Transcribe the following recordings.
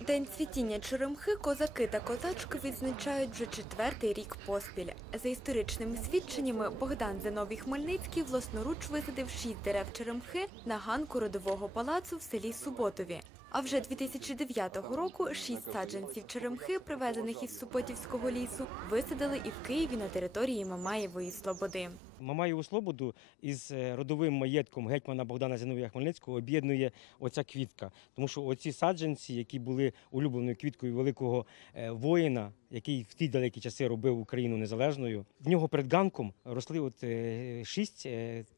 День цвітіння черемхи козаки та козачки відзначають вже четвертий рік поспіль. За історичними свідченнями, Богдан Зиновій Хмельницький власноруч висадив шість дерев черемхи на ганку родового палацу в селі Суботові. А вже 2009 року шість саджанців черемхи, привезених із Суботівського лісу, висадили і в Києві на території Мамаєвої Слободи. Мамаєву Слободу із е, родовим маєтком гетьмана Богдана Зіновія Хмельницького об'єднує оця квітка. Тому що оці саджанці, які були улюбленою квіткою великого е, воїна, який в ті далекі часи робив Україну незалежною, в нього перед ганком росли от е, шість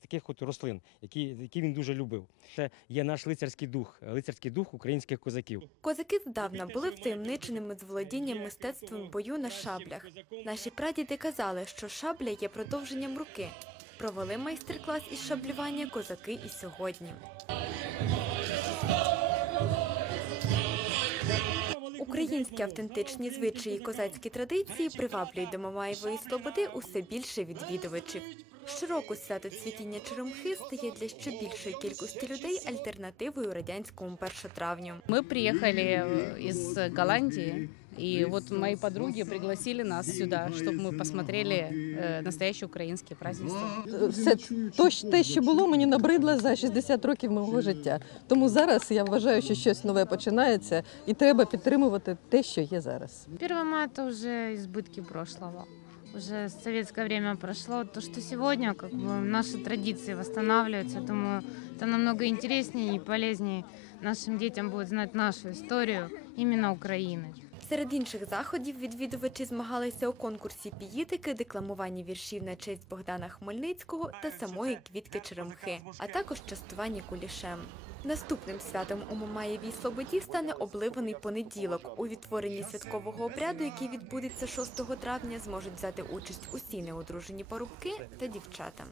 таких от рослин, які, які він дуже любив. Це є наш лицарський дух, лицарський дух українських козаків. Козаки здавна були втаємниченими з володінням мистецтвом бою на шаблях. Наші прадіди казали, що шабля є продовженням руки. Провели майстер-клас із шаблювання козаки і сьогодні. Українські автентичні звичаї і козацькі традиції приваблюють до Мамаєвої Слободи усе більше відвідувачів. Щороку свято цвітіння черемхи стає для ще більшої кількості людей альтернативою радянському першотравню. Мы приехали э, из Голландии, и вот мои подруги пригласили нас сюда, чтобы мы посмотрели э, настоящие украинские празднества. все то, щ- те, що було, мені набридло за 60 років мого життя. Тому зараз я вважаю, що щось нове починається, і треба підтримувати те, що є зараз. 1 мая это уже избытки прошлого. Уже советское время прошло. То, что сегодня как бы, наши традиции восстанавливаются, я думаю, это намного интереснее и полезнее нашим детям будет знать нашу историю именно Украины. Серед інших заходів відвідувачі змагалися у конкурсі піїтики, декламуванні віршів на честь Богдана Хмельницького та самої квітки черемхи, а також частуванні кулішем. Наступним святом у Мамаєвій Слободі стане обливаний понеділок. У відтворенні святкового обряду, який відбудеться 6 травня, зможуть взяти участь усі неодружені парубки та дівчата.